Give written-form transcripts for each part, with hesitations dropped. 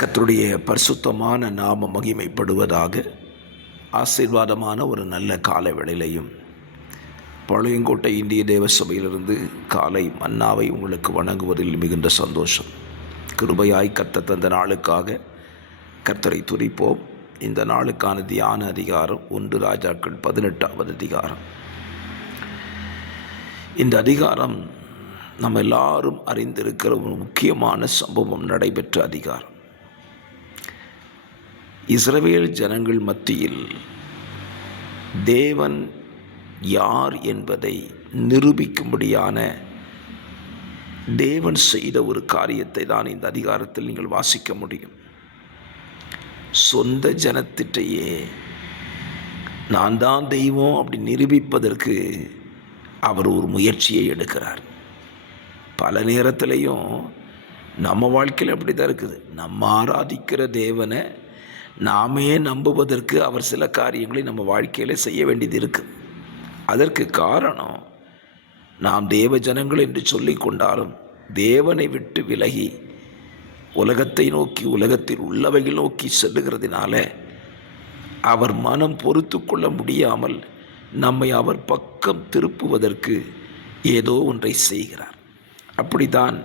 கர்த்தருடைய பரிசுத்தமான நாம மகிமைப்படுவதாக. ஆசீர்வாதமான ஒரு நல்ல காலை வேளையிலையும் பாளையங்கோட்டை இந்திய தேவ சபையிலிருந்து காலை மன்னாவை உங்களுக்கு வணங்குவதில் மிகுந்த சந்தோஷம். கிருபையாய் கர்த்தர் தந்த நாளுக்காக கர்த்தரை துதிப்போம். இந்த நாளுக்கான தியான அதிகாரம் 1 ராஜாக்கள் 18வது அதிகாரம். இந்த அதிகாரம் நம்ம எல்லாரும் அறிந்திருக்கிற ஒரு முக்கியமான சம்பவம் நடைபெற்ற அதிகாரம். இஸ்ரவேல் ஜனங்கள் மத்தியில் தேவன் யார் என்பதை நிரூபிக்கும்படியான தேவன் செய்த ஒரு காரியத்தை தான் இந்த அதிகாரத்தில் நீங்கள் வாசிக்க முடியும். சொந்த ஜனத்திட்டையே நான் தான் தெய்வம் அப்படி நிரூபிப்பதற்கு அவர் ஒரு முயற்சியை எடுக்கிறார். பல நேரத்திலையும் நம்ம வாழ்க்கையில் அப்படி தான் இருக்குது. நம்ம ஆராதிக்கிற தேவனை நாமே நம்புவதற்கு அவர் சில காரியங்களை நம்ம வாழ்க்கையில் செய்ய வேண்டியது இருக்குது. அதற்கு காரணம், நாம் தேவ ஜனங்கள் என்று சொல்லி கொண்டாலும் தேவனை விட்டு விலகி உலகத்தை நோக்கி உலகத்தில் உள்ளவைகள் நோக்கி செல்லுகிறதுனால அவர் மனம் பொறுத்து கொள்ள முடியாமல் நம்மை அவர் பக்கம் திருப்புவதற்கு ஏதோ ஒன்றை செய்கிறார். அப்படித்தான்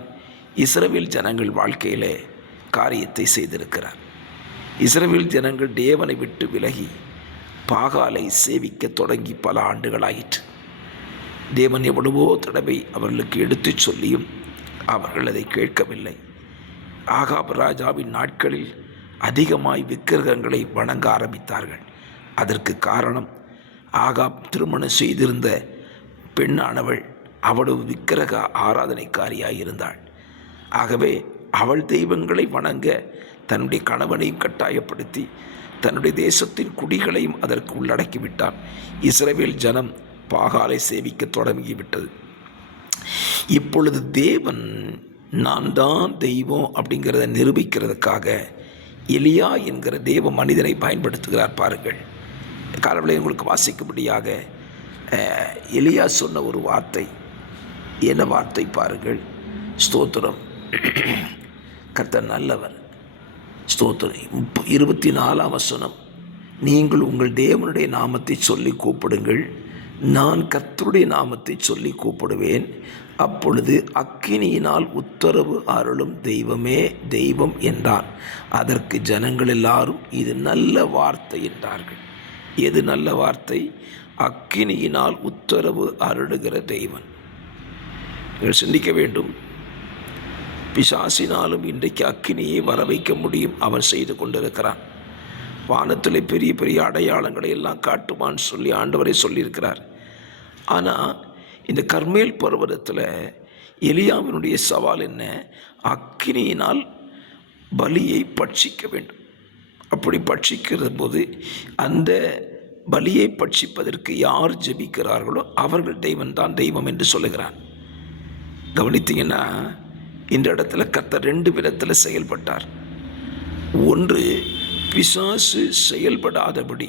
இஸ்ரவேல் ஜனங்கள் வாழ்க்கையிலே காரியத்தை செய்திருக்கிறார். இஸ்ரவேல் ஜனங்கள் தேவனை விட்டு விலகி பாகாலை சேவிக்க தொடங்கி பல ஆண்டுகளாயிற்று. தேவன் எவ்வளவோ தடவை அவர்களுக்கு எடுத்து சொல்லியும் அவர்கள் அதை கேட்கவில்லை. ஆகாப் ராஜாவின் நாட்களில் அதிகமாய் விக்கிரகங்களை வணங்க ஆரம்பித்தார்கள். அதற்கு காரணம், ஆகாப் திருமணம் செய்திருந்த பெண்ணானவள் அவ்வளவு விக்கிரக ஆராதனைக்காரியாய் இருந்தாள். ஆகவே அவள் தெய்வங்களை வணங்க தன்னுடைய கணவனையும் கட்டாயப்படுத்தி தன்னுடைய தேசத்தின் குடிகளையும் அதற்கு உள்ளடக்கிவிட்டார். இஸ்ரவேல் ஜனம் பாகாலை சேவிக்க தொடங்கிவிட்டது. இப்பொழுது தேவன் நான் தான் தெய்வம் அப்படிங்கிறத நிரூபிக்கிறதுக்காக எலியா என்கிற தேவ மனிதனை பயன்படுத்துகிறார். பாருங்கள், காலவளை உங்களுக்கு வாசிக்கும்படியாக எலியா சொன்ன ஒரு வார்த்தை. என்ன வார்த்தை பாருங்கள். ஸ்தோத்திரம், கர்த்தர் நல்லவர். ஸ்தோத்திரம். 24ஆம் வசனம், நீங்கள் உங்கள் தேவனுடைய நாமத்தை சொல்லி கூப்பிடுங்கள், நான் கர்த்தருடைய நாமத்தை சொல்லி கூப்பிடுவேன், அப்பொழுது அக்கினியினால் உத்தரவு அருளும் தெய்வமே தெய்வம் என்றார். அதற்கு ஜனங்கள் எல்லாரும் இது நல்ல வார்த்தை என்றார்கள். எது நல்ல வார்த்தை? அக்கினியினால் உத்தரவு அருளுகிற தெய்வன். நீங்கள் சிந்திக்க வேண்டும். பிசாசினாலும் இன்றைக்கு அக்கினியை வர வைக்க முடியும். அவன் செய்து கொண்டிருக்கிறான். வானத்தில் பெரிய பெரிய அடையாளங்களை எல்லாம் காட்டுவான்னு சொல்லி ஆண்டவரை சொல்லியிருக்கிறார். ஆனால் இந்த கர்மேல் பர்வதத்தில் எலியாவினுடைய சவால் என்ன? அக்கினியினால் பலியை பட்சிக்க வேண்டும். அப்படி பட்சிக்கிற போது அந்த பலியை பட்சிப்பதற்கு யார் ஜெபிக்கிறார்களோ அவர்கள் தெய்வம் தான் தெய்வம் என்று சொல்லுகிறான். கவனித்தீங்கன்னா இந்த இடத்துல கர்த்தர் 2 விதத்தில் செயல்பட்டார். ஒன்று, பிசாசு செயல்படாதபடி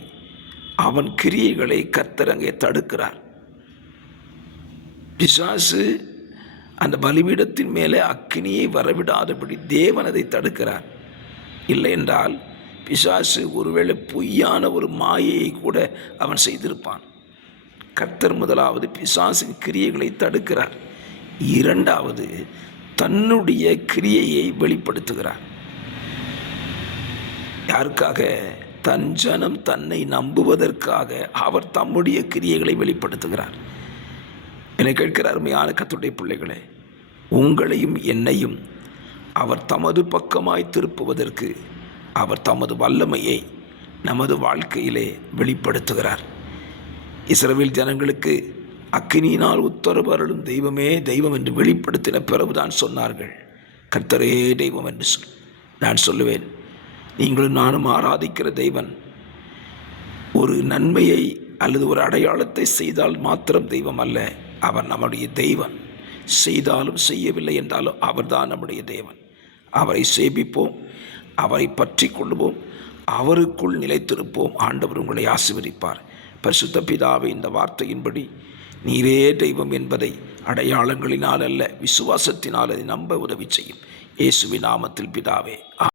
அவன் கிரியைகளை கர்த்தர் அங்கே தடுக்கிறார். பிசாசு அந்த பலிபீடத்தின் மேலே அக்கினியை வரவிடாதபடி தேவன் அதை தடுக்கிறார். இல்லை என்றால் பிசாசு ஒருவேளை பொய்யான ஒரு மாயையை கூட அவன் செய்திருப்பான். கர்த்தர் முதலாவது பிசாசின் கிரியைகளை தடுக்கிறார். இரண்டாவது, தன்னுடைய கிரியையை வெளிப்படுத்துகிறார். யாருக்காக? தன் ஜனம் தன்னை நம்புவதற்காக அவர் தம்முடைய கிரியைகளை வெளிப்படுத்துகிறார். என்னை கேட்கிற அருமையான கர்த்தருடைய பிள்ளைகளே, உங்களையும் என்னையும் அவர் தமது பக்கமாய் திருப்புவதற்கு அவர் தமது வல்லமையை நமது வாழ்க்கையிலே வெளிப்படுத்துகிறார். இஸ்ரவேல் ஜனங்களுக்கு அக்கினியினால் உத்தரவு அருளும் தெய்வமே தெய்வம் என்று வெளிப்படுத்தின பிறகுதான் சொன்னார்கள், கர்த்தரே தெய்வம் என்று நான் சொல்லுவேன். நீங்களும் நானும் ஆராதிக்கிற தெய்வன் ஒரு நன்மையை அல்லது ஒரு அடையாளத்தை செய்தால் மாத்திரம் தெய்வம் அல்ல, அவர் நம்முடைய தெய்வன். செய்தாலும் செய்யவில்லை என்றாலும் அவர்தான் நம்முடைய தேவன். அவரை சேவிப்போம், அவரை பற்றி கொள்வோம், அவருக்குள் நிலைத்திருப்போம். ஆண்டவர் உங்களை ஆசீர்வதிப்பார். பரிசுத்த பிதாவே, இந்த வார்த்தையின்படி நீரே தெய்வம் என்பதை அடையாளங்களினால் அல்ல, விசுவாசத்தினால் அதை நம்ப உதவி செய்யும். இயேசுவின் நாமத்தில் பிதாவே.